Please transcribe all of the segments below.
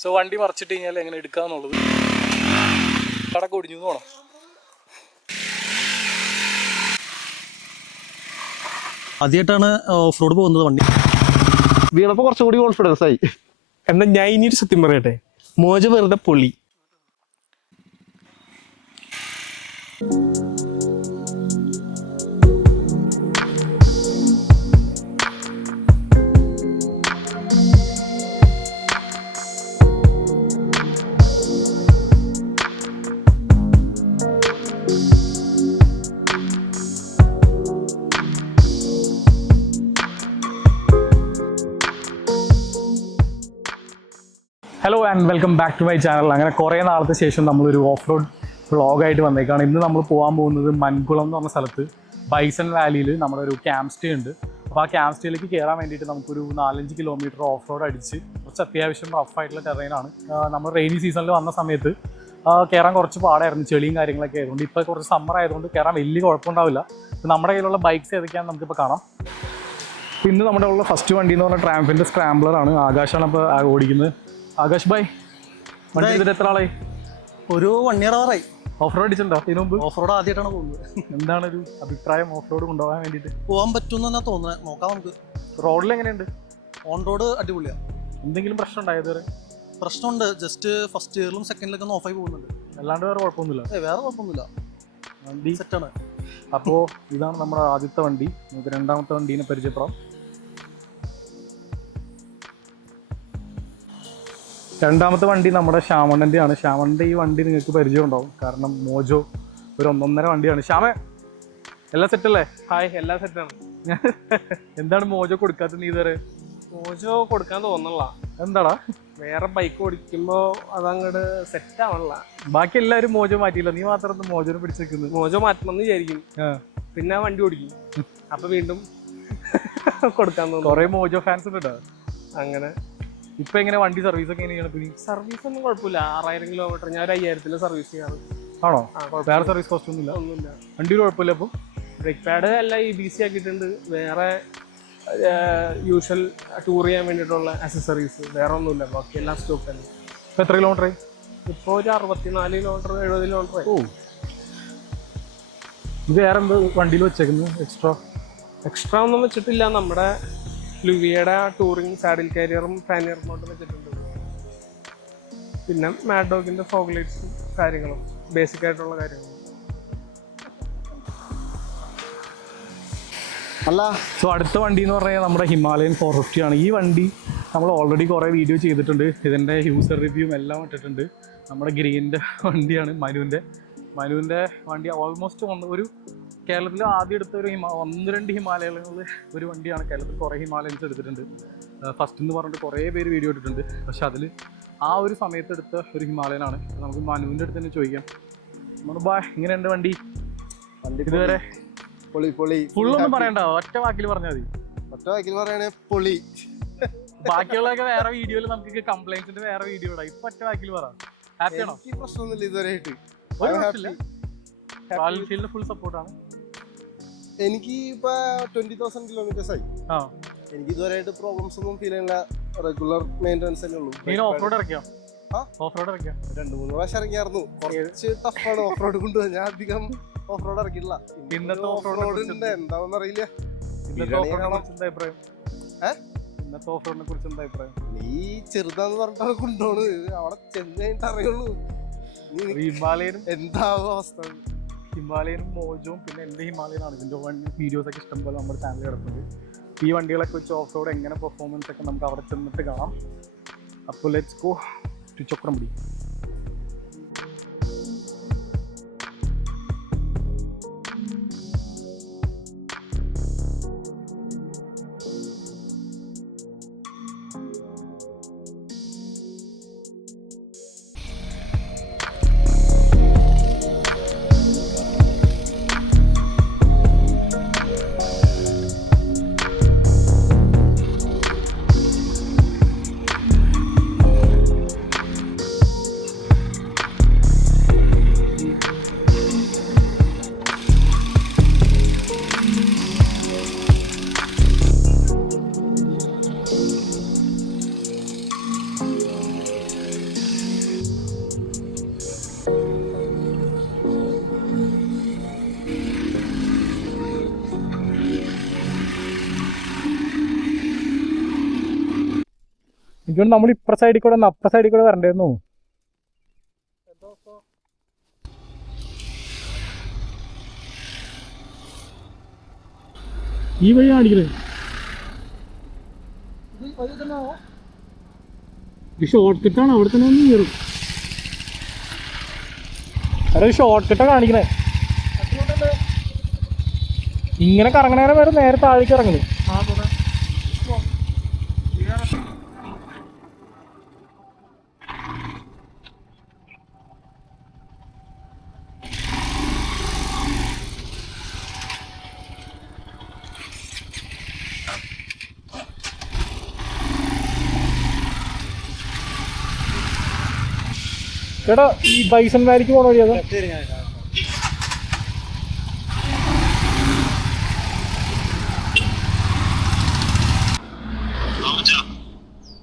So വണ്ടി മറിച്ചിട്ട് കഴിഞ്ഞാൽ എങ്ങനെ എടുക്കാന്നുള്ളത് കടക്ക് ഒടിഞ്ഞു പോകണം. ആദ്യമായിട്ടാണ് ഓഫ് റോഡ് പോകുന്നത് വണ്ടി. വീണപ്പോൾ കുറച്ചുകൂടി കോൺഫിഡൻസ് ആയി. എന്നാൽ ഞാൻ ഇനിയൊരു സത്യം പറയട്ടെ, മോജോ വെറുതെ പൊള്ളി. Hello and welcome back to my channel. അങ്ങനെ കുറേ നാളത്തെ ശേഷം നമ്മളൊരു ഓഫ് റോഡ് വ്ളോഗായിട്ട് വന്നേക്കാണ്. ഇന്ന് നമ്മൾ പോകാൻ പോകുന്നത് മൻകുളം എന്ന് പറഞ്ഞ സ്ഥലത്ത് ബൈസൺ വാലിയിൽ നമ്മുടെ ഒരു ക്യാമ്പ് സ്റ്റേ ഉണ്ട്. അപ്പോൾ ആ ക്യാമ്പ് സ്റ്റേയിലേക്ക് കയറാൻ വേണ്ടിയിട്ട് നമുക്കൊരു 4-5 കിലോമീറ്റർ ഓഫ് റോഡ് അടിച്ച് കുറച്ച് അത്യാവശ്യം റഫായിട്ടുള്ള ടെറൈനാണ്. നമ്മൾ റെയിനി സീസണിൽ വന്ന സമയത്ത് കയറാൻ കുറച്ച് പാടായിരുന്നു, ചെളിയും കാര്യങ്ങളൊക്കെ ആയതുകൊണ്ട്. ഇപ്പോൾ കുറച്ച് സമ്മർ ആയതുകൊണ്ട് കയറാൻ വലിയ കുഴപ്പമുണ്ടാവില്ല. ഇപ്പോൾ നമ്മുടെ കയ്യിലുള്ള ബൈക്സ് ഏതൊക്കെയാണെന്ന് നമുക്കിപ്പോൾ കാണാം. ഇന്ന് നമ്മുടെ ഉള്ള ഫസ്റ്റ് വണ്ടി എന്ന് പറഞ്ഞാൽ ട്രാംഫിൻ്റെ സ്ക്രാംബ്ലറാണ്. ആകാശാണ് ഇപ്പോൾ ഓടിക്കുന്നത്. ആകാശ് ഭായ്, വണ്ടി എടുത്തിട്ട് എത്ര ആളായി? ഒരു 1 year ആയി. ഓഫ് റോഡ് അടിച്ചിട്ടുണ്ടോ ഇതിനു മുമ്പ്? ഓഫ് റോഡ് ആദ്യമായിട്ടാണ് പോകുന്നത്. എന്താണ് ഒരു അഭിപ്രായം ഓഫ് റോഡ് കൊണ്ടുപോകാൻ വേണ്ടിയിട്ട്? പോകാൻ പറ്റുമെന്ന് തന്നെ തോന്നുന്നത്. നോക്കാം നമുക്ക്. റോഡിൽ എങ്ങനെയുണ്ട്? ഓൺ റോഡ് അടിപൊളിയാണ്. എന്തെങ്കിലും പ്രശ്നം ഉണ്ടായോ ഇതുവരെ? പ്രശ്നമുണ്ട്, ജസ്റ്റ് ഫസ്റ്റ് ഇയറിലും സെക്കൻഡിലൊക്കെ ഒന്ന് ഓഫായി പോകുന്നുണ്ട്. അല്ലാണ്ട് വേറെ കുഴപ്പമൊന്നുമില്ല. വേറെ കുഴപ്പമൊന്നുമില്ല, വണ്ടി സെറ്റാണ്. അപ്പോൾ ഇതാണ് നമ്മുടെ ആദ്യത്തെ വണ്ടി. നമുക്ക് രണ്ടാമത്തെ വണ്ടീനെ പരിചയപ്പെടാം. രണ്ടാമത്തെ വണ്ടി നമ്മുടെ ശ്യാമണ്ണൻ്റെ ആണ്. ശ്യാമണ്ണൻ്റെ ഈ വണ്ടി നിങ്ങൾക്ക് പരിചയം ഉണ്ടാവും, കാരണം മോജോ ഒരു 1.5 വണ്ടിയാണ്. ശ്യാമേ, എല്ലാം സെറ്റല്ലേ? ഹായ്, എല്ലാം സെറ്റാണ്. എന്താണ് മോജോ കൊടുക്കാത്തത് നീ ഇതുവരെ? മോജോ കൊടുക്കാൻ തോന്നല്ല. എന്താടാ? വേറെ ബൈക്ക് ഓടിക്കുമ്പോൾ അതങ്ങോട്ട് സെറ്റ് ആവണല്ല. ബാക്കി എല്ലാവരും മോജോ മാറ്റിയില്ല, നീ മാത്രം മോജോനെ പിടിച്ചേക്കുന്നത്. മോജോ മാറ്റണമെന്ന് വിചാരിക്കും, പിന്നെ വണ്ടി ഓടിക്കും, അപ്പൊ വീണ്ടും കൊടുക്കാൻ തോന്നും. കുറെ മോജോ ഫാൻസ് ഉണ്ട് കേട്ടോ. അങ്ങനെ ഇപ്പൊ എങ്ങനെ വണ്ടി സർവീസ് ഒക്കെ എങ്ങനെയാണ്? സർവീസ് ഒന്നും കുഴപ്പമില്ല. 6000 കിലോമീറ്റർ ഞാൻ ഒരു 5000 സർവീസ് ചെയ്യാറ്. ആണോ? വേറെ സർവീസ് കോസ്റ്റ് ഒന്നുമില്ല? ഒന്നുമില്ല. വണ്ടി കുഴപ്പമില്ല. അപ്പോൾ ബ്രേക്ക് പാഡ് എല്ലാം EBC ആക്കിയിട്ടുണ്ട്. വേറെ യൂഷ്വൽ ടൂർ ചെയ്യാൻ വേണ്ടിയിട്ടുള്ള അക്സസറീസ് വേറെ ഒന്നുമില്ല. ബാക്കി എല്ലാം സ്റ്റോക്ക് തന്നെ. ഇപ്പോൾ എത്ര കിലോമീറ്റർ ആയി? ഇപ്പോൾ ഒരു 64 കിലോമീറ്റർ 70 കിലോമീറ്റർ ആയി. ഓ, ഇത് വേറെ എന്ത് വണ്ടിയിൽ വെച്ചേക്കുന്നത്? എക്സ്ട്രാ ഒന്നും വെച്ചിട്ടില്ല. നമ്മുടെ ലുവിയുടെ ടൂറിങ് സാഡിൽ കാരിയറും പാനിയർ മോഡും വെച്ചിട്ടുണ്ട്. പിന്നെ മാഡോഗിന്റെ ഫോഗ് ലൈറ്റ്സും കാര്യങ്ങളും ബേസിക് ആയിട്ടുള്ള കാര്യങ്ങളും. അല്ല, സോ അടുത്ത വണ്ടി എന്ന് പറഞ്ഞാൽ നമ്മുടെ ഹിമാലയൻ 450 ആണ്. ഈ വണ്ടി നമ്മൾ ഓൾറെഡി കുറേ വീഡിയോ ചെയ്തിട്ടുണ്ട്. ഇതിൻ്റെ യൂസർ റിവ്യൂവും എല്ലാം ഇട്ടിട്ടുണ്ട്. നമ്മുടെ ഗ്രീൻ്റെ വണ്ടിയാണ്, മനുവിൻ്റെ വണ്ടി. ഓൾമോസ്റ്റ് ഒരു കേരളത്തിൽ ആദ്യം എടുത്ത ഒരു 1-2 ഹിമാലയങ്ങളിൽ ഒരു വണ്ടിയാണ്. കേരളത്തിൽ കുറേ ഹിമാലയൻസ് എടുത്തിട്ടുണ്ട്. ഫസ്റ്റ് എന്ന് പറഞ്ഞിട്ട് കുറേ പേര് വീഡിയോ ഇട്ടിട്ടുണ്ട്. പക്ഷെ അതിൽ ആ ഒരു സമയത്ത് എടുത്ത ഒരു ഹിമാലയനാണ്. നമുക്ക് മനുവിൻ്റെ അടുത്ത് തന്നെ ചോദിക്കാം. മനുബാ, എങ്ങനെയുണ്ട് വണ്ടി? ഇതുവരെ ഫുള്ളൊന്നും പറയണ്ട, ഒറ്റ വാക്കിൽ പറഞ്ഞാൽ മതി. ഒറ്റ വാക്കിൽ പറയണേ പൊളി. ബാക്കിയുള്ളതൊക്കെ വേറെ വീഡിയോയിൽ നമുക്ക് കംപ്ലൈൻസിന്റെ വേറെ വീഡിയോ ഇടാം. ഇപ്പൊ ഒറ്റ വാക്കിൽ പറ. ഹാപ്പിയാണോ? പ്രശ്നമൊന്നുമില്ല ഇതുവരെയായിട്ട്. ഫുൾ സപ്പോർട്ടാണ്. എനിക്ക് ഇപ്പൊ 20,000 കിലോമീറ്റേഴ്സ് ആയി. എനിക്ക് ഇതുവരെയായിട്ട് പ്രോബ്ലംസ് ഒന്നും ഫീൽ ചെയ്യുന്നില്ല. റെഗുലർ മെയിൻ്റെനൻസ് തന്നെ ഉള്ളൂ. Off road ഇറക്കിയോ? 2-3 പ്രാവശ്യം ഇറങ്ങിയായിരുന്നു. കുറച്ച് ടഫാണ് ഓഫ് റോഡ് കൊണ്ടുപോകാൻ. ഞാൻ അധികം ഓഫ് റോഡ് ഇറക്കിയില്ല. ഇന്നത്തെ ഓഫ് റോഡ് എന്താണെന്ന് അറിയില്ല. നീ ചെറുതാന്ന് പറഞ്ഞിട്ടാണ് കൊണ്ടുപോണത്. അവിടെ ചെന്ന് കഴിഞ്ഞിട്ട് അറിയുള്ളൂ എന്താവും അവസ്ഥ. ഹിമാലയനും മോജോവും പിന്നെ എൻ്റെ ഹിമാലയനാണ്. ഇതിൻ്റെ വീഡിയോസ് ഒക്കെ ഇഷ്ടംപോലെ നമ്മുടെ ചാനലിൽ കിടപ്പുണ്ട്. ഈ വണ്ടികളൊക്കെ വെച്ച് ഓഫ് റോഡ് എങ്ങനെ പെർഫോമൻസ് ഒക്കെ നമുക്ക് അവിടെ ചെന്നിട്ട് കാണാം. അപ്പോൾ ലെറ്റ്സ് ഗോ ടു ചക്രംപടി. എനിക്കൊണ്ട് നമ്മൾ ഇപ്പുറ സൈഡിൽ കൂടെ അപ്പുറ സൈഡിൽ കൂടെ വരണ്ടേന്നു. ഈ വഴി കാണിക്കുന്നത് ഷോർട്ട് കട്ടാണ്. അവിടെ തന്നെ ഒന്ന് കയറും. അതൊരു ഷോർട്ട് കട്ടാണ് കാണിക്കണേ. ഇങ്ങനെ കറങ്ങണേനെ വരെ നേരെ താഴേക്ക് ഇറങ്ങുന്നു. ചേട്ടാ ഈ ബൈസൺ വാലിക്ക് പോണ വഴി അതാ?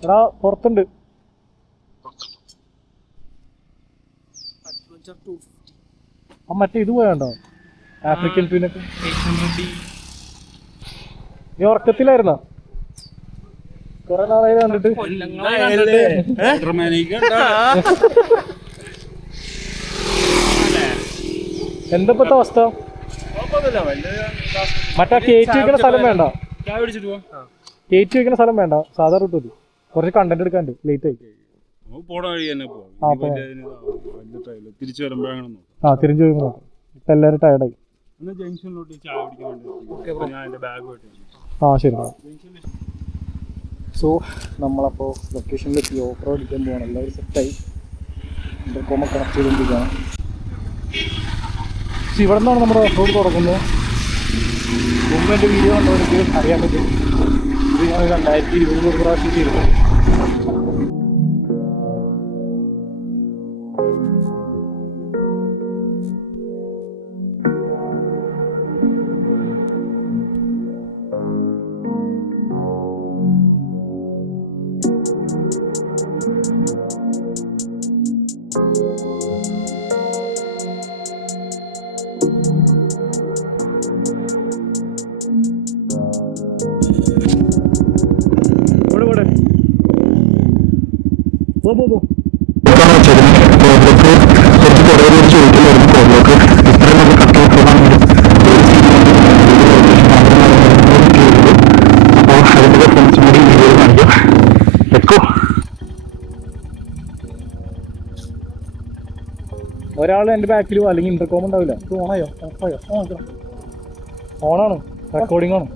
എടാ പുറത്തുണ്ട്. ആ മറ്റേ ഇത് പോയാണ്ടോ ആഫ്രിക്കൻ ട്വീനൊക്കെ? നീ ഉറക്കത്തിലായിരുന്നോ? കൊറേ നാളായി കണ്ടിട്ട്. എന്തപ്പത്തെ അവസ്ഥ? മറ്റേ കേറ്റി വെക്കുന്ന സ്ഥലം വേണ്ട, കേറ്റി വെക്കുന്ന സ്ഥലം വേണ്ട, സാധാ റൂട്ട് മതി. കുറച്ച് കണ്ടന്റ് എടുക്കാണ്ട് ലേറ്റ് ആയി. തിരിച്ചു വരുമ്പോ തിരിച്ചു വരുമ്പോ ഇപ്പൊ എല്ലാരും ടയർഡായി. ശരി. സോ നമ്മളപ്പോൾ ലൊക്കേഷനിലെത്തി ഓഫ് റോഡ് അടിക്കാൻ പോകണം. എല്ലാവരും സെറ്റായി ഇന്റർകോമൊക്കെ കണക്ട് ചെയ്തുകൊണ്ടിരിക്കുകയാണ്. പക്ഷെ ഇവിടെ നിന്നാണ് നമ്മുടെ ഓഫ് റോഡ് തുടങ്ങുന്നത്. മുമ്പ് എൻ്റെ വീഡിയോ കണ്ടവർക്ക് അറിയാൻ പറ്റും. ഇത് ഞാൻ 2020 പ്രാവശ്യം ചെയ്തിട്ടുണ്ട്. ഒരാൾ എൻ്റെ ബാക്കിൽ പോകും, അല്ലെങ്കിൽ ഇന്റർകോം ഉണ്ടാവില്ല. ഇത് ഓണായോ? ഓഫായോ? ഓണാണ്, റെക്കോർഡിംഗ് ആണ്.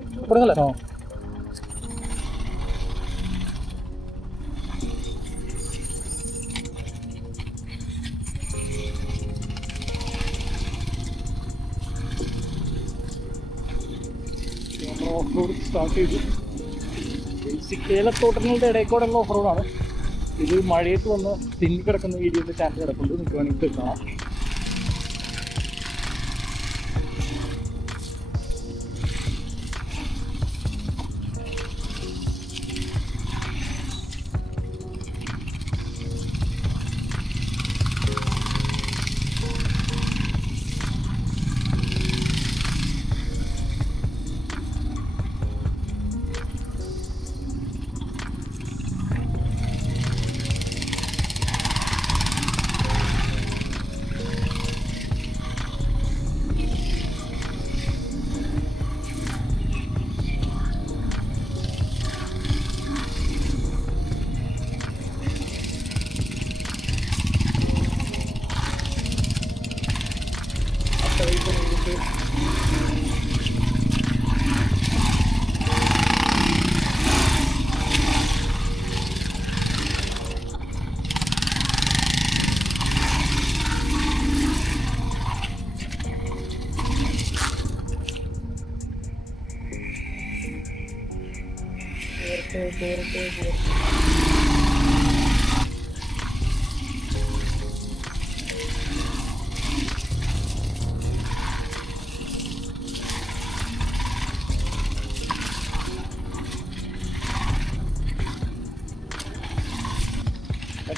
ഓഫ് റോഡ് സ്റ്റാർട്ട് ചെയ്തു. ബേസിക് ഏലത്തോട്ടങ്ങളുടെ ഇടയിൽ കൂടെയുള്ള ഓഫ് റോഡാണ് ഇത്. മഴയത്ത് വന്ന് തിങ്ങി കിടക്കുന്ന വീഡിയോയുടെ ചാനൽ കിടക്കുന്നുണ്ട്, നിങ്ങൾക്ക് വേണമെങ്കിൽ കാണാം.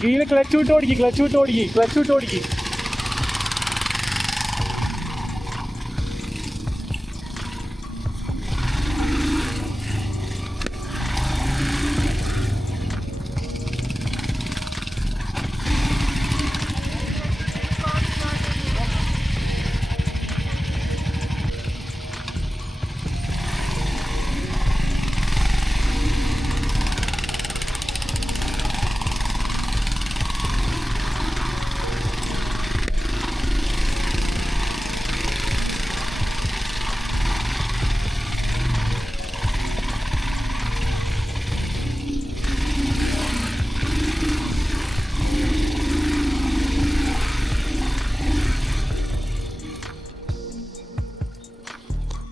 ഗീനെ ക്ലച്ച് വിട്ട് ഓടിക്കി, ക്ലച്ച് വിട്ട് ഓടിക്കി, ക്ലച്ച് വിട്ട് ഓടിക്കി.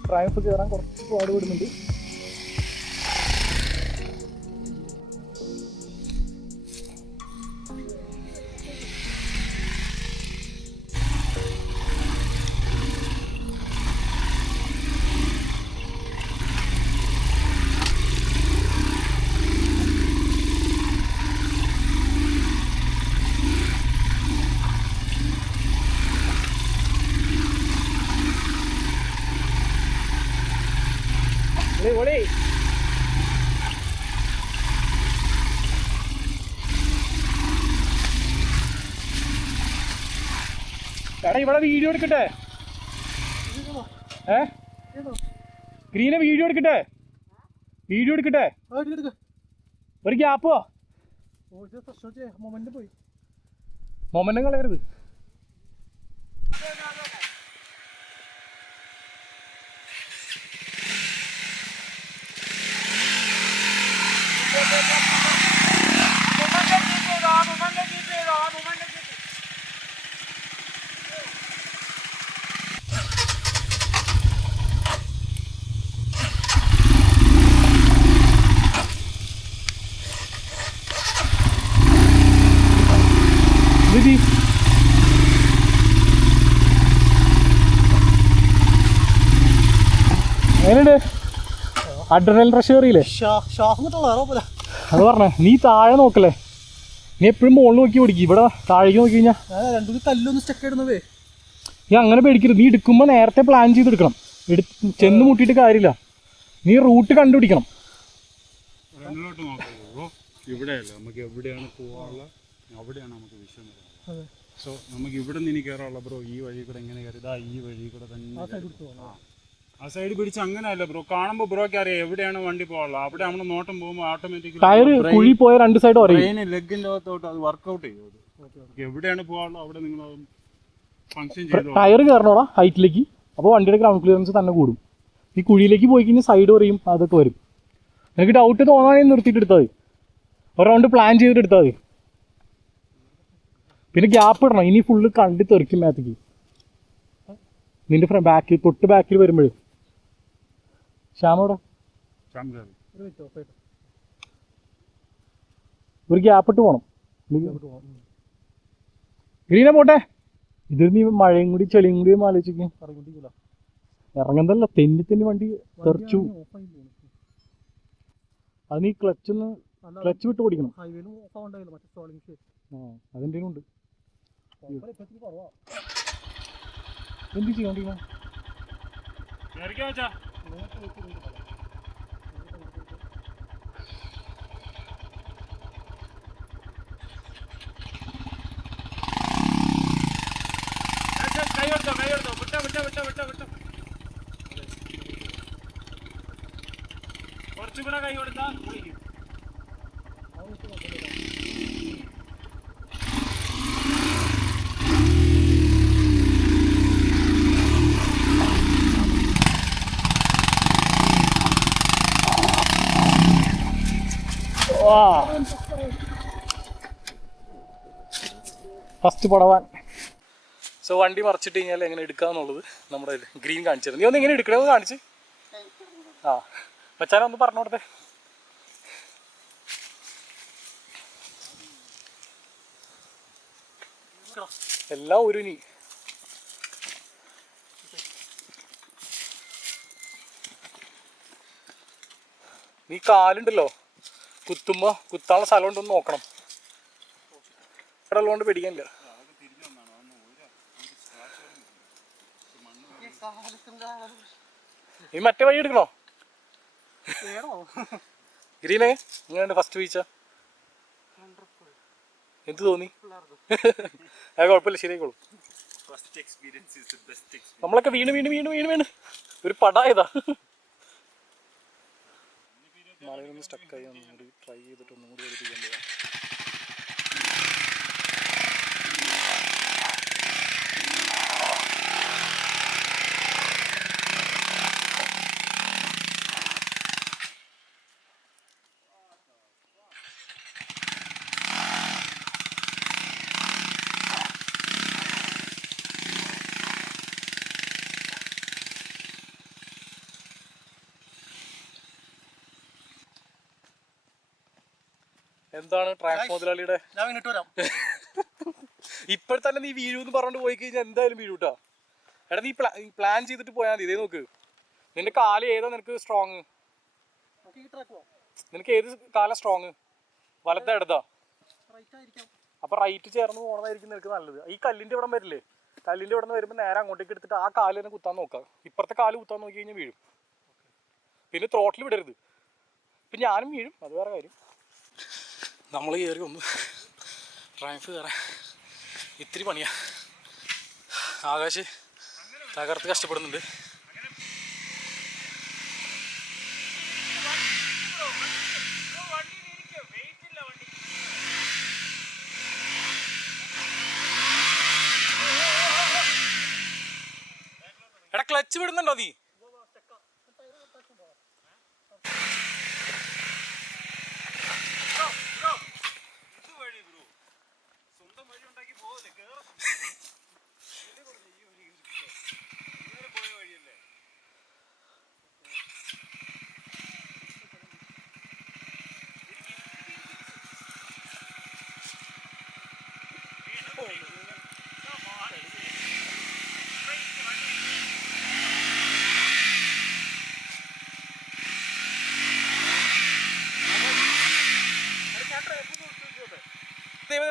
ട്രയംഫ് കയറാൻ കുറച്ച് പാടുപെടുന്നുണ്ട്. എടാ ഇവിടെ വീഡിയോ എടുക്കട്ടെ? ഗ്രീനെ വീഡിയോ എടുക്കട്ടെ? വീഡിയോ എടുക്കട്ടെ? ഒരു ഗ്യാപ്പോ മൊമെന്റും കളയരുത്. എങ്ങനെയുണ്ട്? അഡ്രിനൽ റഷ് കയറിയില്ലേ? ശ്വാസം കിട്ടുള്ള കുഴപ്പമില്ല. അത് പറഞ്ഞേ, നീ താഴെ നോക്കല്ലേ, നീ എപ്പോഴും മുകളിൽ നോക്കി ഓടിക്കും. ഇവിടെ താഴേക്ക് നോക്കി കഴിഞ്ഞാൽ രണ്ടു കല്ലൊന്നും സ്റ്റക്ക് ഇടുന്നതേ. നീ അങ്ങനെ പേടിക്കരുത്. നീ എടുക്കുമ്പോൾ നേരത്തെ പ്ലാൻ ചെയ്തെടുക്കണം. ചെന്ന് മുട്ടിയിട്ട് കാര്യമില്ല, നീ റൂട്ട് കണ്ടുപിടിക്കണം. ഫ്രണ്ടിലോട്ട് നോക്കരുത്. ഇവിടെയല്ല നമുക്ക് എവിടെയാണ് പോകാനുള്ള, അവിടെയാണ് നമുക്ക് വിഷയം വരുന്നത്. സോ നമുക്ക് ഇവിടെ നിന്ന് ഇനി കയറാനുള്ള ബ്രോ ഈ വഴി കൂടെ എങ്ങനെ കയറി, ഇതാ ഈ വഴി കൂടെ തന്നെ ആ സൈഡ് പിടിച്ച് അങ്ങനെയല്ല ബ്രോ. കാണുമ്പോൾ ബ്രോക്ക് അറിയാം എവിടെയാണ് വണ്ടി പോകാനുള്ളത്. അവിടെ നമ്മൾ നോട്ടം പോകുമ്പോൾ ഓട്ടോമാറ്റിക്കലി ടയർ കുഴി പോയ രണ്ട് സൈഡ് ബ്രെയിൻ ലെഗിൻ്റെ അകത്തോട്ട് അത് വർക്കൗട്ട് ചെയ്യും. എവിടെയാണ് പോകാനുള്ളത് അവിടെ നിങ്ങൾ ഫങ്ഷൻ ചെയ്തു. ടയർ കയറണോടാ ഹൈറ്റിലേക്ക്, അപ്പോൾ വണ്ടിയുടെ ഗ്രൗണ്ട് ക്ലിയറൻസ് തന്നെ കൂടും. ഈ കുഴിയിലേക്ക് പോയി കഴിഞ്ഞാൽ സൈഡ് പറയും, അതൊക്കെ വരും. എനിക്ക് ഡൗട്ട് തോന്നാണെങ്കിൽ നിർത്തിയിട്ട് എടുത്താൽ മതി, ഒരു റൗണ്ട് പ്ലാൻ ചെയ്തിട്ട് എടുത്താൽ മതി. പിന്നെ ഗ്യാപ്പ് ഇടണം. ഇനി ഫുള്ള് കണ്ടി തെറിക്കും മേത്തേക്ക്. നിന്റെ ബാക്കിൽ തൊട്ട് ബാക്കിൽ വരുമ്പോഴേ ശ്യാമോടെ ഒരു ഗ്യാപ്പ് ഇട്ട് പോകണം. ഗ്രീനെ പോട്ടെ. ഇത് നീ മഴയും കൂടി ചെളിയും കൂടി ആലോചിക്കും. ഇറങ്ങുന്നതല്ല, തെന്നി വണ്ടി തെറിച്ചു. അത് നീ ക്ലച്ച് വിട്ട് ഓടിക്കണം. അതെന്തെങ്കിലും ഉണ്ട്. എന്ത് ചെയ്യണ്ടിരിക്കണം? കുറച്ചുകൂടെ കൈ കൊടുത്താൽ ഫസ്റ്റ് പടവാൻ. സോ വണ്ടി മറിച്ചിട്ട് കഴിഞ്ഞാൽ എങ്ങനെ എടുക്കാന്നുള്ളത് നമ്മുടെ ഗ്രീൻ കാണിച്ചിരുന്നു. നീ ഒന്ന് എങ്ങനെ എടുക്കണമെന്ന് കാണിച്ച്. ആ മച്ചാനെ ഒന്ന് പറഞ്ഞു കൊടുത്തേ. എല്ലാം ഒരു നീ കാലുണ്ടല്ലോ കുത്തുമ്പോൾ കുത്താനുള്ള സ്ഥലം ഉണ്ടെന്ന് നോക്കണം. ഇവിടെ ഉള്ളതുകൊണ്ട് പേടിക്കാനില്ല. നീ മറ്റേ വഴി എടുക്കണോ? ഗ്രീനെ എങ്ങനെയുണ്ട് ഫസ്റ്റ് വീഴ്ച? എന്ത് തോന്നി? അത് കുഴപ്പമില്ല, ശരിയായിക്കോളും. നമ്മളൊക്കെ വീണ് ഒരു പടായതാ. മലയിലൊന്ന് സ്റ്റക്കായി ഒന്നുകൂടി ട്രൈ ചെയ്തിട്ട് ഒന്നുകൂടി പഠിപ്പിക്കാൻ പോകാം. എന്താണ് ട്രയംഫ് മുതലാളിയുടെ? ഞാൻ ഇങ്ങോട്ട് വരാം. ഇപ്പോൾ തന്നെ നീ വീഴൂന്ന് പറഞ്ഞോണ്ട് പോയി കഴിഞ്ഞാൽ എന്തായാലും വീഴൂട്ടാ. എടാ നീ പ്ലാൻ ചെയ്തിട്ട് പോയാൽ മതി. ഇതേ നോക്ക്, നിന്റെ കാല് ഏതാ നിനക്ക് സ്ട്രോങ്? നിനക്ക് ഏത് കാല സ്ട്രോങ്? വലത്തെ ഇടതാ? അപ്പൊ റൈറ്റ് ചേർന്ന് പോകണതായിരിക്കും നിനക്ക് നല്ലത്. ഈ കല്ലിന്റെ ഇവിടം വരില്ലേ, കല്ലിന്റെ ഇവിടെ നിന്ന് വരുമ്പോൾ നേരെ അങ്ങോട്ടേക്ക് എടുത്തിട്ട് ആ കാല് തന്നെ കുത്താൻ നോക്കാം. ഇപ്പുറത്തെ കാല് കുത്താൻ നോക്കി കഴിഞ്ഞാൽ വീഴും. പിന്നെ ത്രോട്ടിൽ വിടരുത്. ഇപ്പം ഞാനും വീഴും, അത് വേറെ കാര്യം. നമ്മൾ കയറി ഒന്ന് ട്രയംഫ് കയറാൻ ഇത്തിരി പണിയാ. ആകാശ് തകർത്ത് കഷ്ടപ്പെടുന്നുണ്ട്. എടാ ക്ലച്ച് വിടുന്നുണ്ടോ നീ?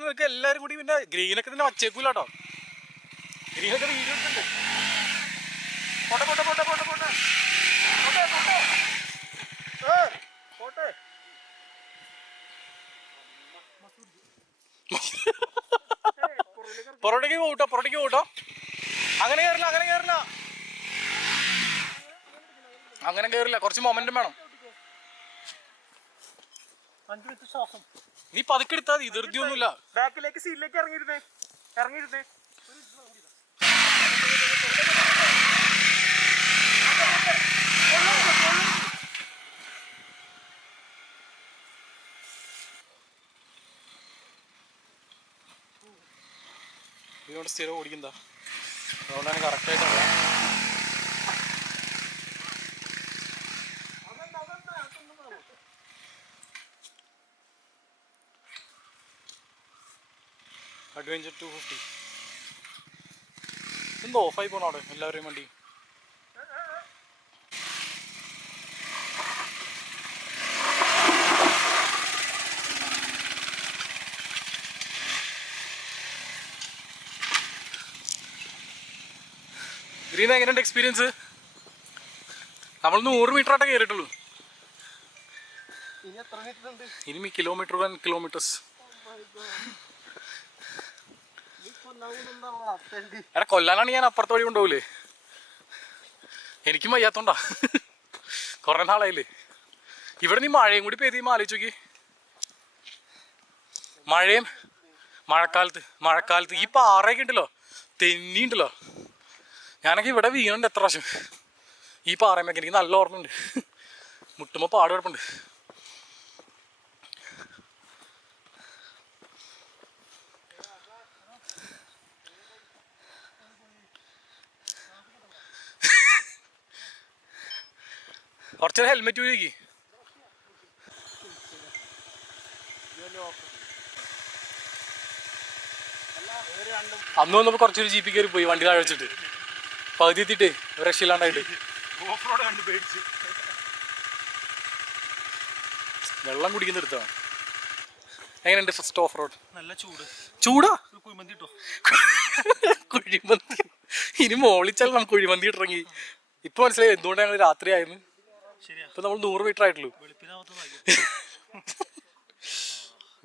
നിനക്ക് എല്ലാരും കൂടി പിന്നെ ഗ്രീനൊക്കെ തന്നെ വച്ചേക്കൂലോ. ഗ്രീനൊക്കെ വീഡിയോ എടുത്തിട്ടുണ്ട്. പോട്ടെ പോട്ടെ പോട്ടെ പോട്ടെ പോട്ടെ പോട്ടെ. പൊറോട്ടയ്ക്ക് പോട്ടോ, പൊറോട്ടയ്ക്ക് പോട്ടോ. അങ്ങനെ കയറില്ല, അങ്ങനെ കയറില്ല, അങ്ങനെ കയറില്ല. കുറച്ച് മൊമെന്റും വേണം. 5 മിനിറ്റ് ശ്വാസം. നീ പതുക്കെ എടുത്താൽ മതി, ധൃതിയൊന്നുമില്ല. ബാക്കിലേക്ക് സീറ്റിലേക്ക് ഇറങ്ങിയിരുന്നേ, ഇറങ്ങിയിരുന്നേ. ഇതിനോട് സ്ഥിരം ഓടിക്കുന്നതാ, അതുകൊണ്ടാണ് കറക്റ്റായിട്ടാണ്. അഡ്വഞ്ചർ 250 എന്തോ ഓഫായി പോണോ അവിടെ എല്ലാവരെയും വണ്ടി? ഗ്രീൻ എങ്ങനെയുണ്ട് എക്സ്പീരിയൻസ്? നമ്മൾ 100 മീറ്റർ ആയിട്ടേ കയറിയിട്ടുള്ളൂ. ഇനി കിലോമീറ്റേഴ്സ്. എടാ കൊല്ലാനാണ് ഞാൻ അപ്പുറത്തെ വഴി കൊണ്ടുപോകില്ലേ? എനിക്കും വയ്യാത്തോണ്ടാ, കുറെ നാളായില്ലേ. ഇവിടെ നീ മഴയും കൂടി പെയ്യുമ്പോൾ ആലോചിച്ച് നോക്കി. മഴയും മഴക്കാലത്ത് ഈ പാറയൊക്കെ ഉണ്ടല്ലോ, തെന്നിയുണ്ടല്ലോ. ഞാനൊക്കെ ഇവിടെ വീണുണ്ട് എത്ര പ്രാവശ്യം ഈ പാറയുമൊക്കെ. എനിക്ക് നല്ല ഓർമ്മയുണ്ട്, മുട്ടുമ്പോൾ പാട് കിടപ്പുണ്ട്. കുറച്ചൊരു ഹെൽമെറ്റ് ഉപയോഗിക്ക്. അന്ന് വന്നപ്പോൾ കുറച്ചൊരു ജീപ്പിൽ കയറി പോയി, വണ്ടി താഴെ വെച്ചിട്ട് പകുതി എത്തിയിട്ട് രക്ഷയില്ലാണ്ടായിട്ട് വെള്ളം കുടിക്കുന്ന എടുത്താണ്. എങ്ങനെയുണ്ട് ഫസ്റ്റ് ഓഫ് റോഡ്? നല്ല ചൂടാ. കുഴിമന്തി കിട്ടോ? കുഴിമന്തി ഇനി മോളിച്ചാൽ നമുക്ക് കുഴിമന്തി ഇട്ടിറങ്ങി. ഇപ്പൊ മനസ്സിലായി എന്തുകൊണ്ട് ഞങ്ങൾ രാത്രി ആയിരുന്നു. ഇപ്പൊ നമ്മൾ 100 മീറ്റർ ആയിട്ടുള്ളൂ.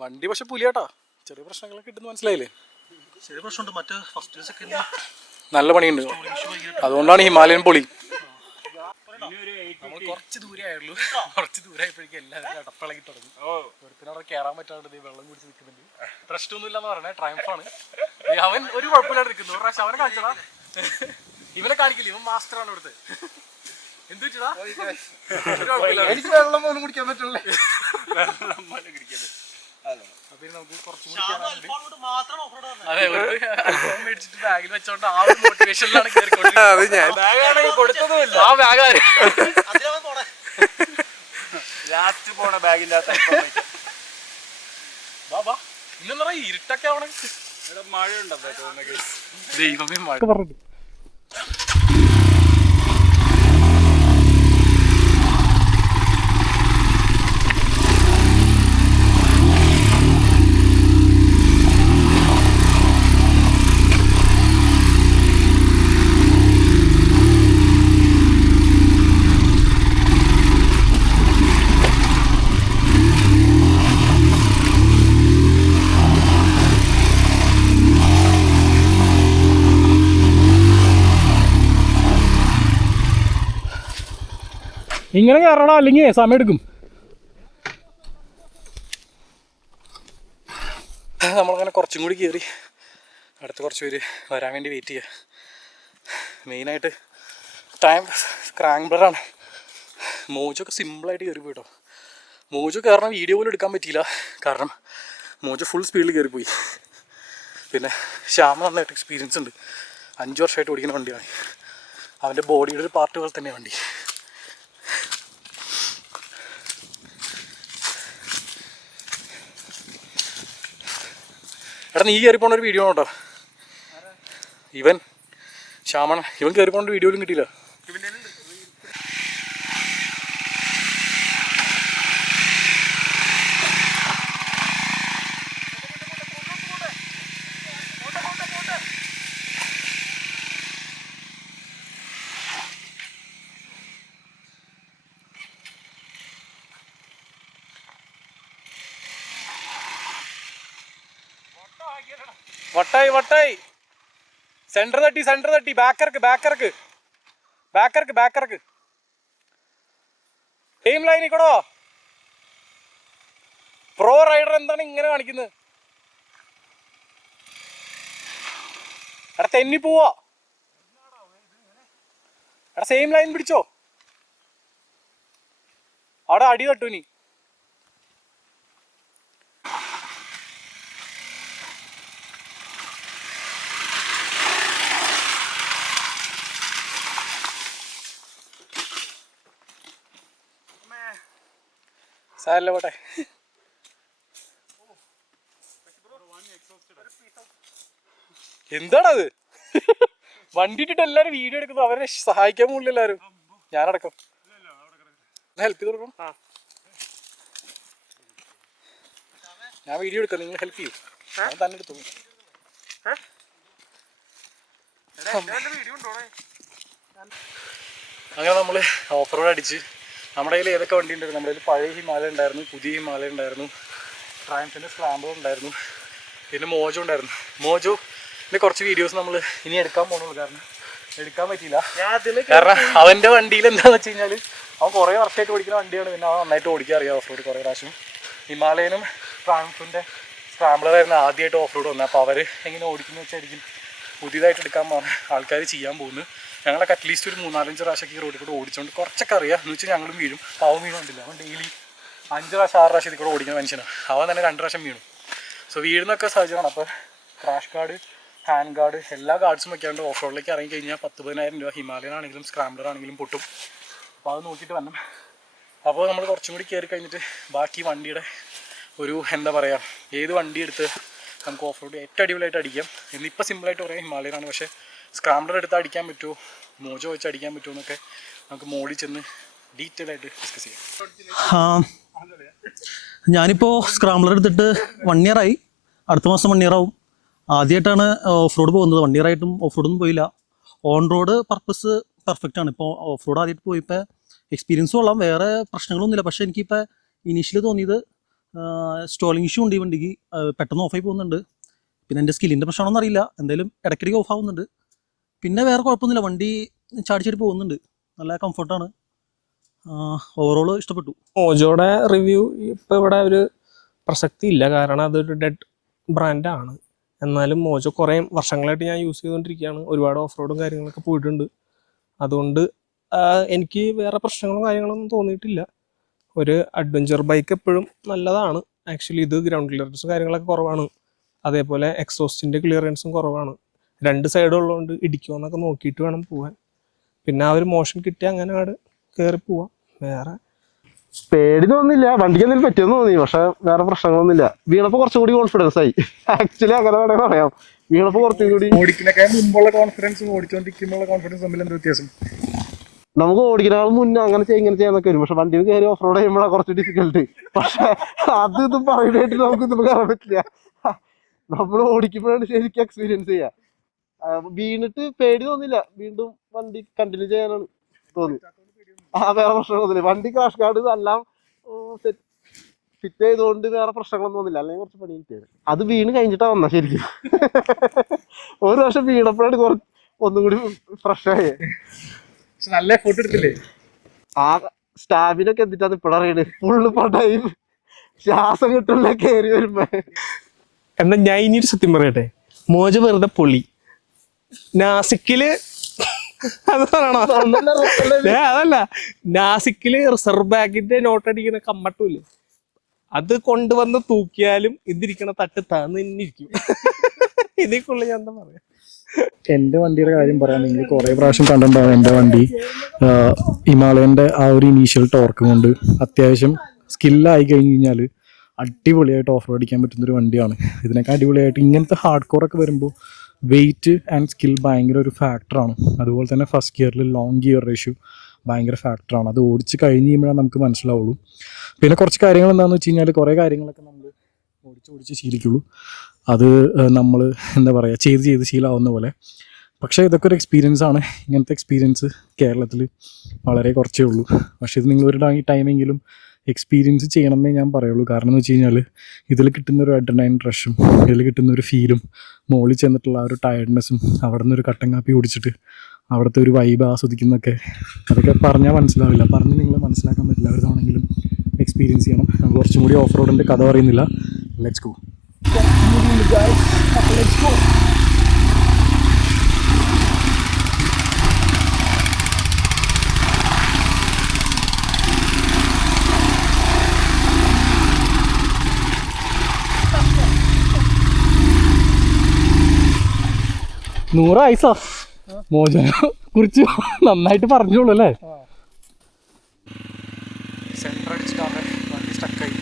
വണ്ടി പക്ഷെ പുലിയാട്ടാ, ചെറിയ പ്രശ്നങ്ങളൊക്കെ കിട്ടുന്ന മനസ്സിലായില്ലേ? ചെറിയ പ്രശ്നമുണ്ട്. മറ്റേ ഫസ്റ്റ് സെക്കൻഡ് നല്ല പണിയുണ്ട്, അതുകൊണ്ടാണ് ഹിമാലയൻ പൊളി. നമ്മൾ കുറച്ച് ദൂരെ ആയുള്ളൂ, കുറച്ച് ദൂരമായപ്പോഴേക്കും എല്ലാവരും അടപ്പിളകി തുടങ്ങി. ഒരുത്തിനവിടെ കയറാൻ പറ്റാണ്ട് വെള്ളം കുടിച്ച് നിൽക്കുന്നുണ്ട്. പ്രശ്നമൊന്നും ഇല്ലാന്ന് പറഞ്ഞേ, ട്രയംഫാണ്. അവൻ ഒരു കുഴപ്പമില്ലാതെ നിൽക്കുന്നു. ഒരു പ്രാവശ്യം അവനെ കാണിച്ചടാ, ഇവനെ കാണിക്കില്ല, ഇവൻ മാസ്റ്ററാണ് ഇവിടുത്തെ. എന്ത് വെച്ചടാ? എനിക്ക് വെള്ളം പോലും കുടിക്കാൻ പറ്റുള്ളൂ. നമുക്ക് കുറച്ചും മേടിച്ചിട്ട് ബാഗിൽ വെച്ചോണ്ട് ആ ഒരു മോട്ടിവേഷനിലാണ് കൊടുത്തതുമില്ല. ആ ബാഗ് ലാസ്റ്റ് പോണ ബാഗിന്റെ ഇന്നെന്താ ഇരുട്ടൊക്കെ ആവണേ. മഴ ഉണ്ടോ ദൈവമേ മഴ പറഞ്ഞു. ഇങ്ങനെ കയറണം, അല്ലെങ്കിൽ സമയം എടുക്കും. നമ്മളങ്ങനെ കുറച്ചും കൂടി കയറി അടുത്ത് കുറച്ച് പേര് വരാൻ വേണ്ടി വെയിറ്റ് ചെയ്യുക. മെയിനായിട്ട് ടൈം സ്ക്രാങ്ബ്ലറാണ്. മോജൊക്കെ സിമ്പിളായിട്ട് കയറി പോയിട്ടോ. മോജോ കയറണ വീഡിയോ പോലും എടുക്കാൻ പറ്റിയില്ല, കാരണം മോജോ ഫുൾ സ്പീഡിൽ കയറിപ്പോയി. പിന്നെ ശ്യാമ നന്നായിട്ട് എക്സ്പീരിയൻസ് ഉണ്ട്, 5 വർഷമായിട്ട് ഓടിക്കുന്ന വണ്ടിയാണ്. അവൻ്റെ ബോഡിയുടെ ഒരു പാർട്ട് പോലെ തന്നെയാണ് വണ്ടി. എടാ നീ കയറി പോണ ഒരു വീഡിയോ കേട്ടോ, ഇവൻ ശ്യാമണ, ഇവൻ കയറി പോണ ഒരു വീഡിയോ പോലും കിട്ടിയില്ല. വട്ടായി സെന്റർ തട്ടി ബാക്കർക്ക് ടീം ലൈനിൽ കൂടോ. പ്രോ റൈഡർ എന്താണ് ഇങ്ങനെ കാണിക്കുന്നത്? എടാ തെന്നി പോവാ. എടാ സെയിം ലൈൻ പിടിച്ചോ, അവിടെ അടി തട്ടു നീ. സാരല്ല പോട്ടെ. എന്താണത്? വണ്ടി ഇട്ടിട്ട് എല്ലാരും വീഡിയോ എടുക്കുന്നു, അവരെ സഹായിക്കാൻ പോകില്ല എല്ലാരും, ഞാനടക്കം. ഹെൽപ്പ് ചെയ്ത് കൊടുക്കണം. ഞാൻ വീഡിയോ എടുക്കാം, നിങ്ങൾ ഹെൽപ്പ് ചെയ്യും, ഞാൻ തന്നെ എടുത്തു. അങ്ങനെ നമ്മൾ ഓഫ് റോഡ് അടിച്ച് നമ്മുടെ കയ്യിൽ ഏതൊക്കെ വണ്ടി ഉണ്ടായിരുന്നു? നമ്മുടെ കയ്യിൽ പഴയ ഹിമാലയ ഉണ്ടായിരുന്നു, പുതിയ ഹിമാലയ ഉണ്ടായിരുന്നു, ട്രയംഫിൻ്റെ സ്ക്രാമ്പിൾ ഉണ്ടായിരുന്നു, പിന്നെ മോജോ ഉണ്ടായിരുന്നു. മോജോൻ്റെ കുറച്ച് വീഡിയോസ് നമ്മൾ ഇനി എടുക്കാൻ പോകുന്നുള്ളൂ, കാരണം എടുക്കാൻ പറ്റിയില്ല. കാരണം അവൻ്റെ വണ്ടിയിൽ എന്താണെന്ന് വെച്ച് കഴിഞ്ഞാൽ അവൻ കുറേ വർഷമായിട്ട് ഓടിക്കുന്ന വണ്ടിയാണ്, പിന്നെ അവൻ നന്നായിട്ട് ഓടിക്കാൻ അറിയാം ഓഫ് റോഡ് കുറേ പ്രാവശ്യം. ഹിമാലയനും ട്രയംഫിൻ്റെ സ്ക്രാമ്പിളറായിരുന്നു ആദ്യമായിട്ട് ഓഫ് റോഡ് വന്നത്. അപ്പോൾ അവർ എങ്ങനെ ഓടിക്കുന്ന വെച്ചായിരിക്കും പുതിയതായിട്ട് എടുക്കാൻ പോകുന്ന ആൾക്കാർ ചെയ്യാൻ പോകുന്നത്. ഞങ്ങളൊക്കെ അറ്റ്ലീസ്റ്റ് ഒരു 3-4 പ്രാവശ്യമൊക്കെ ഈ റോഡിൽ കൂടെ ഓടിച്ചുകൊണ്ട് കുറച്ചൊക്കെ അറിയാം. എന്ന് വെച്ചാൽ ഞങ്ങളും വീഴും, പാവം വീണുണ്ടില്ല. അവൻ ഡെയിലി 5 പ്രാവശ്യം 6 പ്രാവശ്യം ഇതിൽ കൂടെ ഓടിക്കുന്ന മനുഷ്യനാണ്. അവൻ തന്നെ 2 പ്രാവശ്യം വീണു. സോ വീഴുന്നൊക്കെ സാഹചര്യമാണ്. അപ്പോൾ ക്രാഷ് ഗാർഡ്, ഹാൻഡ് ഗാർഡ്, എല്ലാ ഗാർഡ്സും വെക്കാണ്ട് ഓഫ് റോഡിലേക്ക് ഇറങ്ങി കഴിഞ്ഞാൽ 10,000-10,000 രൂപ ഹിമാലയൻ ആണെങ്കിലും സ്ക്രാമ്പിളർ ആണെങ്കിലും പൊട്ടും. അപ്പോൾ അത് നോക്കിയിട്ട് വരണം. അപ്പോൾ നമ്മൾ കുറച്ചും കൂടി കയറി കഴിഞ്ഞിട്ട് ബാക്കി വണ്ടിയുടെ ഒരു എന്താ പറയുക, ഏത് വണ്ടി എടുത്ത് നമുക്ക് ഓഫ് റോഡ് ഏറ്റവും അടിപൊളിയായിട്ട് അടിക്കാം. ഇന്നിപ്പോൾ സിമ്പിളായിട്ട് പറയാം ഹിമാലയനാണ്, പക്ഷേ സ്ക്രാമ്പിളർ എടുത്ത് അടിക്കാൻ പറ്റുമോ, മോജോ വെച്ച് അടിക്കാൻ പറ്റുമോ എന്നൊക്കെ നമുക്ക് മോളിൽ ചെന്ന് ഡീറ്റെയിൽ ആയിട്ട് ഡിസ്കസ് ചെയ്യാം. ഞാനിപ്പോൾ സ്ക്രാമ്പിളർ എടുത്തിട്ട് 1 ഇയർ ആയി, അടുത്ത മാസം 1 ഇയർ ആവും. ആദ്യമായിട്ടാണ് ഓഫ് റോഡ് പോകുന്നത്. 1 ഇയർ ആയിട്ടും ഓഫ് റോഡൊന്നും പോയില്ല. ഓൺ റോഡ് പർപ്പസ് പെർഫെക്റ്റ് ആണ്. ഇപ്പോൾ ഓഫ് റോഡ് ആദ്യമായിട്ട് പോയിപ്പോൾ എക്സ്പീരിയൻസ് കൊള്ളാം, വേറെ പ്രശ്നങ്ങളൊന്നുമില്ല. പക്ഷേ എനിക്കിപ്പോൾ ഇനീഷ്യലി തോന്നിയത് സ്റ്റോളിങ് ഇഷ്യൂ ഉണ്ട് ഈ വണ്ടിക്ക്, പെട്ടെന്ന് ഓഫായി പോകുന്നുണ്ട്. പിന്നെ എൻ്റെ സ്കില്ലിൻ്റെ പ്രശ്നമാണെന്ന് അറിയില്ല, എന്തായാലും ഇടയ്ക്കിടയ്ക്ക് ഓഫ് ആവുന്നുണ്ട്. പിന്നെ വേറെ കുഴപ്പമൊന്നുമില്ല, വണ്ടി ചാടി പോകുന്നുണ്ട്, നല്ല കംഫർട്ടാണ്. ഓവറോൾ ഇഷ്ടപ്പെട്ടു. മോജോയുടെ റിവ്യൂ ഇപ്പോൾ ഇവിടെ ഒരു പ്രസക്തി ഇല്ല, കാരണം അതൊരു ഡെഡ് ബ്രാൻഡാണ്. എന്നാലും മോജോ കുറേ വർഷങ്ങളായിട്ട് ഞാൻ യൂസ് ചെയ്തുകൊണ്ടിരിക്കുകയാണ്, ഒരുപാട് ഓഫ് റോഡും കാര്യങ്ങളൊക്കെ പോയിട്ടുണ്ട്. അതുകൊണ്ട് എനിക്ക് വേറെ പ്രശ്നങ്ങളും കാര്യങ്ങളൊന്നും തോന്നിയിട്ടില്ല. ഒരു അഡ്വഞ്ചർ ബൈക്ക് എപ്പോഴും നല്ലതാണ്. ആക്ച്വലി ഇത് ഗ്രൗണ്ട് ക്ലിയറൻസും കാര്യങ്ങളൊക്കെ കുറവാണ്, അതേപോലെ എക്സോസ്റ്റിൻ്റെ ക്ലിയറൻസും കുറവാണ്. 2 സൈഡ് ഉള്ളതുകൊണ്ട് ഇടിക്കുമോ എന്നൊക്കെ നോക്കിയിട്ട് വേണം പോകാൻ. പിന്നെ ആ ഒരു മോഷൻ കിട്ടിയാൽ അങ്ങനെ അവിടെ കയറി പോവാം. വേറെ പേടി തോന്നില്ല, വണ്ടിക്ക് എന്തെങ്കിലും പറ്റിയെന്ന് തോന്നി, പക്ഷെ വേറെ പ്രശ്നങ്ങളൊന്നുമില്ല. വീണപ്പോ കുറച്ചുകൂടി കോൺഫിഡൻസ് ആയി. ആക്ച്വലി അങ്ങനെ വേണമെങ്കിൽ പറയാം. വീണപ്പോ കുറച്ചും കൂടി ഓടിക്കുന്നതിനേക്കാൾ മുമ്പുള്ള കോൺഫിഡൻസും ഓടിച്ചോണ്ടിരിക്കുമ്പോഴുള്ള കോൺഫിഡൻസ് തമ്മിൽ എന്ത് വ്യത്യാസം? നമുക്ക് ഓടിക്കുന്നതിനാൾ മുന്നേ അങ്ങനെ ചെയ്യാൻ ഇങ്ങനെ ചെയ്യാന്നൊക്കെ വരും, പക്ഷെ വണ്ടിയിൽ കയറി ഓഫ് റോഡ് ചെയ്യുമ്പോഴാണ് കുറച്ച് ഡിഫിക്കൽട്ട്. പക്ഷെ അത് ഇതും പറയാനായിട്ട് നമുക്ക് ഇതൊന്നും കയറാൻ പറ്റില്ല. നമ്മൾ ഓടിക്കുമ്പോഴാണ് ശരിക്കും എക്സ്പീരിയൻസ് ചെയ്യുക. വീണിട്ട് പേടി തോന്നില്ല, വീണ്ടും വണ്ടി കണ്ടിന്യൂ ചെയ്യാനാണ് തോന്നി. വേറെ പ്രശ്നങ്ങളൊന്നുമില്ല. വണ്ടി ക്രാഷ് കാർഡ് എല്ലാം ഫിറ്റ് ചെയ്തുകൊണ്ട് വേറെ പ്രശ്നങ്ങളൊന്നും തോന്നില്ല. അല്ലെങ്കിൽ കുറച്ച് പണി കിട്ടിയത് അത് വീണ് കഴിഞ്ഞിട്ടാ വന്ന ശരിക്കും. ഒരു വർഷം വീണപ്പോഴാണ് കുറച്ച് ഒന്നും കൂടി ഫ്രഷായേ. നല്ല എഫോർട്ട് എടുത്തില്ലേ? ആ സ്റ്റാമിനൊക്കെ എന്തിട്ടാന്ന് ഇപ്പഴറിയണേ. ഫുള്ള് ടൈം ശ്വാസം കിട്ടില്ല കയറി വരുമ്പോ. എന്നാ ഞാൻ ഇനിയൊരു സത്യം പറയട്ടെ, മോജ വെറുതെ പൊളി. നാസിക്കില് അതല്ല, നാസിക്കില് റിസർവ് ബാങ്കിന്റെ നോട്ട് അടിക്കുന്ന കമ്മട്ടൂല്ലേ, അത് കൊണ്ടുവന്ന് തൂക്കിയാലും ഇതിരിക്കണ തട്ട് താന്ന് തന്നെ ഇരിക്കും. ഇതിക്കുള്ള ഞാൻ എന്താ പറയാ. എൻ്റെ വണ്ടിയുടെ കാര്യം പറയുകയാണെങ്കിൽ കുറേ പ്രാവശ്യം കണ്ടിട്ടുണ്ടാകും എൻ്റെ വണ്ടി. ഹിമാലയൻ്റെ ആ ഒരു ഇനീഷ്യൽ ടോർക്ക് കൊണ്ട് അത്യാവശ്യം സ്കില്ലായി കഴിഞ്ഞ് കഴിഞ്ഞാൽ അടിപൊളിയായിട്ട് ഓഫ് റോഡ് അടിക്കാൻ പറ്റുന്നൊരു വണ്ടിയാണ്. ഇതിനൊക്കെ അടിപൊളിയായിട്ട് ഇങ്ങനത്തെ ഹാർഡ് കോറൊക്കെ വരുമ്പോൾ വെയിറ്റ് ആൻഡ് സ്കിൽ ഭയങ്കര ഒരു ഫാക്ടറാണ്. അതുപോലെ തന്നെ ഫസ്റ്റ് ഗിയറിൽ ലോങ് ഗിയർ റേഷ്യോ ഭയങ്കര ഫാക്ടറാണ്. അത് ഓടിച്ച് കഴിഞ്ഞ് കഴിയുമ്പോഴാണ് നമുക്ക് മനസ്സിലാവുള്ളൂ. പിന്നെ കുറച്ച് കാര്യങ്ങൾ എന്താണെന്ന് വെച്ച് കഴിഞ്ഞാൽ കുറേ കാര്യങ്ങളൊക്കെ നമ്മൾ ഓടിച്ച് ശീലിക്കുള്ളൂ. അത് നമ്മൾ എന്താ പറയുക ചെയ്ത് ശീലമാവുന്ന പോലെ. പക്ഷേ ഇതൊക്കെ ഒരു എക്സ്പീരിയൻസ് ആണ്. ഇങ്ങനത്തെ എക്സ്പീരിയൻസ് കേരളത്തിൽ വളരെ കുറച്ചേ ഉള്ളൂ. പക്ഷേ ഇത് നിങ്ങളൊരു ടൈമെങ്കിലും എക്സ്പീരിയൻസ് ചെയ്യണമെന്നേ ഞാൻ പറയുള്ളൂ. കാരണം എന്ന് വെച്ച് കഴിഞ്ഞാൽ ഇതിൽ കിട്ടുന്നൊരു അഡ്രിനാലിൻ റഷും ഇതിൽ കിട്ടുന്നൊരു ഫീലും മുകളിൽ ചെന്നിട്ടുള്ള ആ ഒരു ടയർഡ്നെസ്സും അവിടെ നിന്നൊരു കട്ടൻ കാപ്പി കുടിച്ചിട്ട് അവിടുത്തെ ഒരു വൈബ് ആസ്വദിക്കുന്നതൊക്കെ അതൊക്കെ പറഞ്ഞാൽ മനസ്സിലാവില്ല. പറഞ്ഞ് നിങ്ങൾ മനസ്സിലാക്കാൻ പറ്റില്ല. അവരിതാണെങ്കിലും എക്സ്പീരിയൻസ് ചെയ്യണം. നമ്മൾ കുറച്ചും കൂടി ഓഫ് റോഡിൻ്റെ കഥ പറയുന്നില്ല. Let's go. നൂറ് ഐസാ മോചനെ കുറിച്ച് നന്നായിട്ട് പറഞ്ഞോളൂ അല്ലേ? സെൻറ്റർ അടിച്ചിട്ടാണ് വണ്ടി സ്റ്റക്കായി.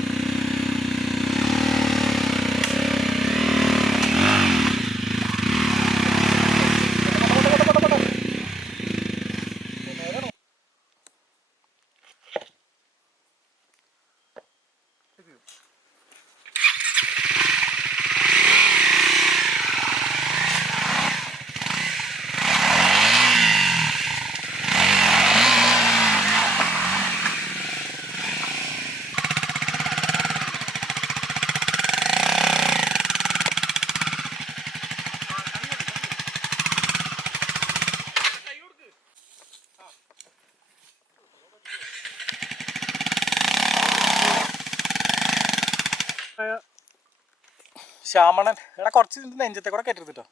ശ്യാമണൻ എടാ കുറച്ച് നെഞ്ചത്തെ കൂടെ കയറ്റരുത്.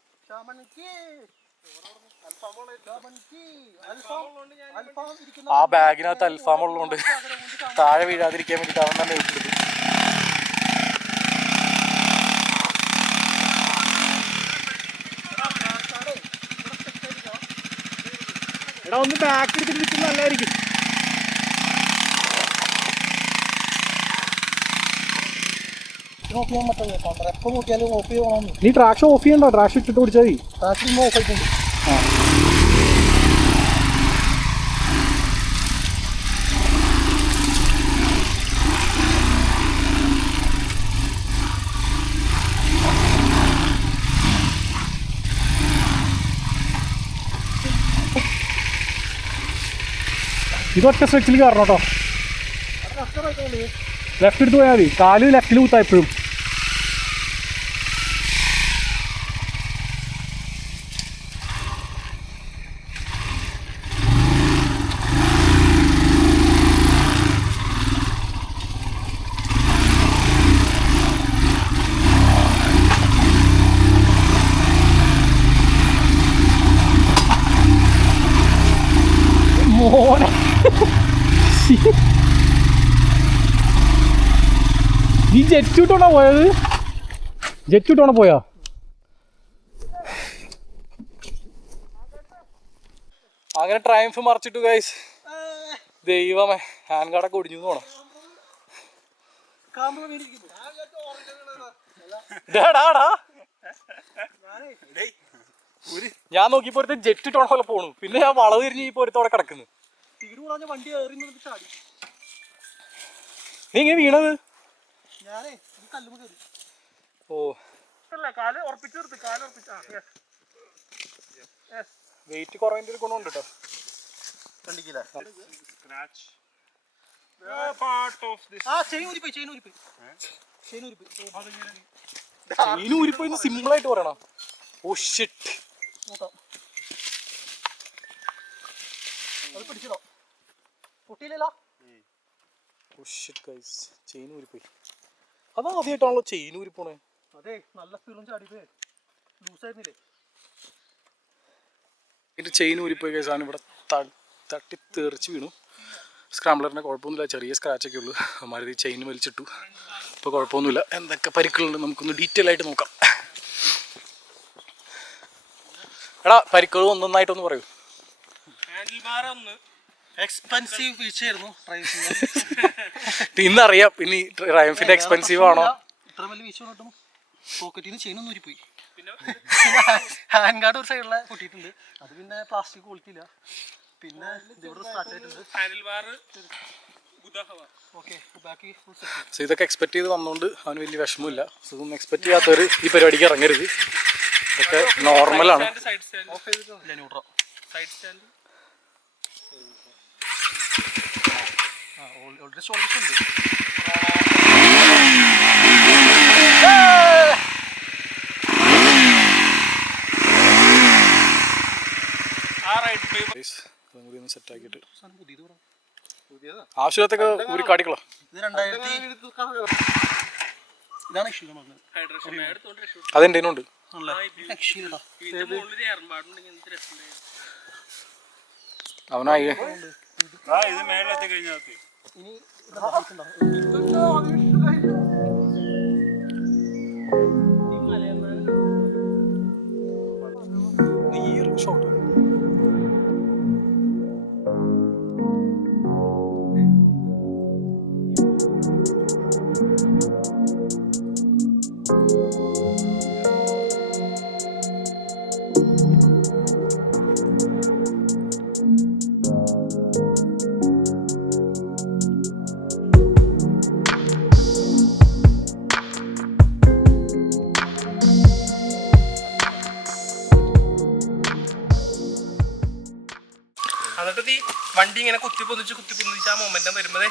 ആ ബാഗിനകത്ത് അൽഫാം ഉള്ളതുകൊണ്ട് താഴെ വീഴാതിരിക്കാൻ വേണ്ടിയിട്ട് അവൻ തന്നെ വെച്ചെടുത്തു. എടാ ഒന്ന് ബാക്ക് എടുത്തിട്ട് നിൽക്കുന്നത് നല്ലതായിരിക്കും. നീ ട്രാക്ഷൻ ഓഫ് ചെയ്യണ്ടോ? ട്രാക്ഷൻ ഇട്ടിട്ട് പിടിച്ചാൽ മതി. ട്രാക്ഷൻ ഓഫ് ആയിട്ടുണ്ട്. ഇതൊക്കെ സ്ട്രെച്ചിൽ കയറണം കേട്ടോ. ലെഫ്റ്റ് എടുത്ത് പോയാൽ മതി. കാല് ലെഫ്റ്റിൽ കുത്താ എപ്പോഴും. മോനെ നീ ജെറ്റ് ഇട്ടോണോ പോയത്? ജെറ്റ് ഇട്ടോണോ പോയാ? അങ്ങനെ ട്രയംഫ് മറിച്ചിട്ടു ഗൈസ്. ദൈവമേ ഹാൻഡ് കാർഡൊക്കെ ഒടിഞ്ഞു പോണം. ഞാൻ നോക്കിയപ്പോ ഒരു ജെറ്റ് ടോൺ പോലെ പോണു. പിന്നെ ഞാൻ വളവ് തിരിഞ്ഞ് ഈ പൊരുത്തോടെ കിടക്കുന്നു. വണ്ടി ഏറി ചാടി. നീ ഇങ്ങനെ വീണത്? ഞാനേ കല്ലുമ്പോ കയറി. ഓ കാല് ഉറപ്പിച്ചു നിർത്ത്, കാല് ഉറപ്പിച്ചു. വെയിറ്റ് കുറവിന്റെ ഒരു ഗുണമുണ്ട് കേട്ടോ. കണ്ടിക്കില്ല. ചെയിൻ ഊരിപ്പോയി സിമ്പിൾ ആയിട്ട് പറയണം. Oh shit. അത് പിടിച്ചോ പൊട്ടിയില്ലല്ലോ. ഓ ഷിറ്റ് ഗൈസ്, ചെയിൻ ഊരിപ്പോയി. അത് ആദ്യമായിട്ടാണല്ലോ ചെയിൻ ഊരിപ്പോണേ. അതെ, നല്ല സ്പീഡും ചാടിപ്പോ ലൂസായിരുന്നില്ലേ. എൻ്റെ ചെയിൻ ഊരിപ്പോയി ഗൈസ്. ആണ് ഇവിടെ തട്ടി തെറിച്ച് വീണു. സ്ക്രാംബ്ലറിൻ്റെ കുഴപ്പമൊന്നുമില്ല, ചെറിയ സ്ക്രാച്ചൊക്കെ ഉള്ളൂ. മാരുതി ചെയിൻ വലിച്ചിട്ടു, ഇപ്പോൾ കുഴപ്പമൊന്നുമില്ല. എന്തൊക്കെ പരിക്കുകളുണ്ട് നമുക്കൊന്ന് ഡീറ്റെയിൽ ആയിട്ട് നോക്കാം. എടാ പരിക്കുകൾ ഒന്നൊന്നായിട്ടൊന്ന് പറയൂ. എക്സ്പെൻസീവ് വീഴ്ചയായിരുന്നു. ഇന്നറിയാം ഇനി ട്രയംഫിന്റെ എക്സ്പെൻസീവ് ആണോ. ഇത്ര വലിയ വീഴ്ച വന്നിട്ടും പോക്കറ്റിൽ നിന്ന് ചെയിൻ ഒന്നും ഊരിപ്പോയി. പിന്നെ ഹാൻഡ് ഗാർഡ് ഒരു സൈഡിലെ പൊട്ടിയിട്ടുണ്ട്. അത് പിന്നെ പ്ലാസ്റ്റിക് ക്വാളിറ്റിയില്ല. പിന്നെ സോ ഇതൊക്കെ എക്സ്പെക്ട് ചെയ്ത് വന്നുകൊണ്ട് അവന് വലിയ വിഷമമില്ല. സോ ഇതൊന്നും എക്സ്പെക്ട് ചെയ്യാത്തവർ ഈ പരിപാടിക്ക് ഇറങ്ങരുത്. ഇതൊക്കെ നോർമലാണ്. ഓൾറെഡി സോൾവ്സ് ഉണ്ട്. സെറ്റ് ആക്കിയിട്ട് ആവശ്യത്തൊക്കെ ഒരു കാട്ടിക്കളോ. ഇത് 2000. ഇതാണ് അതെന്റെ ഉണ്ട്. അവനായി ഇത് മേളിലെത്തി കഴിഞ്ഞാൽ ഇനി ഷോട്ട് എന്നിട്ട് ഈ വണ്ടി ഇങ്ങനെ കുത്തിപ്പൊന്നിച്ച് ആ മൊമെന്റം വരുമ്പോഴേ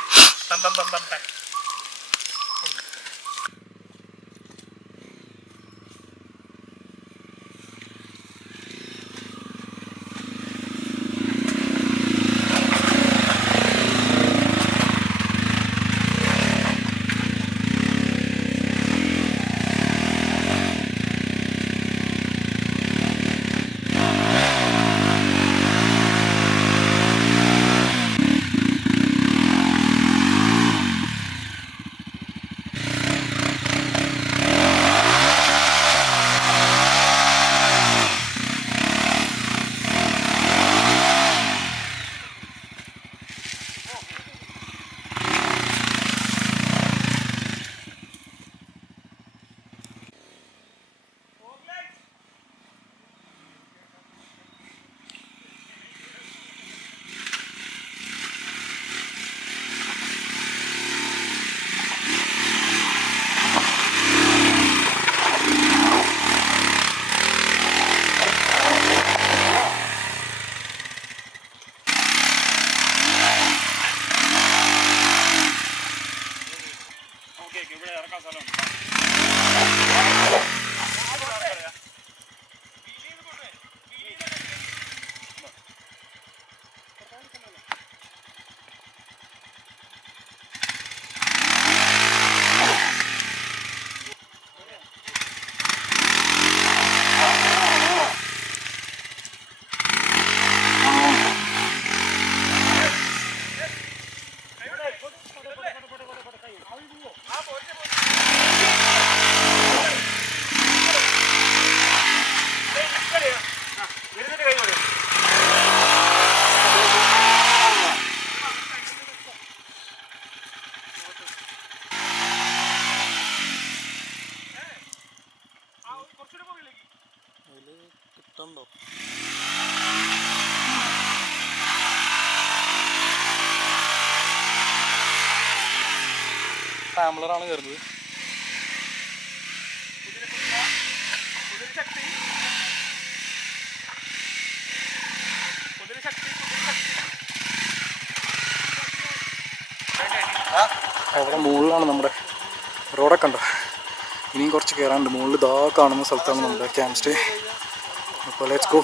ഇവിടെ ഇറക്കാൻ സ്ഥലമുണ്ട്. കാണുന്നുണ്ടോ? സ്ക്രാംബ്ലറാണ് കയറുന്നത്. അവിടെ മുകളിലാണ് നമ്മുടെ റോഡൊക്കെ ഉണ്ടോ, ഇനിയും കുറച്ച് കയറാനുണ്ട്. മുകളിൽ ഇതാ കാണുന്ന സ്ഥലത്താണ് നമ്മുടെ ക്യാമ്പ് സ്റ്റേ. അപ്പോൾ ലെറ്റ്സ് ഗോ.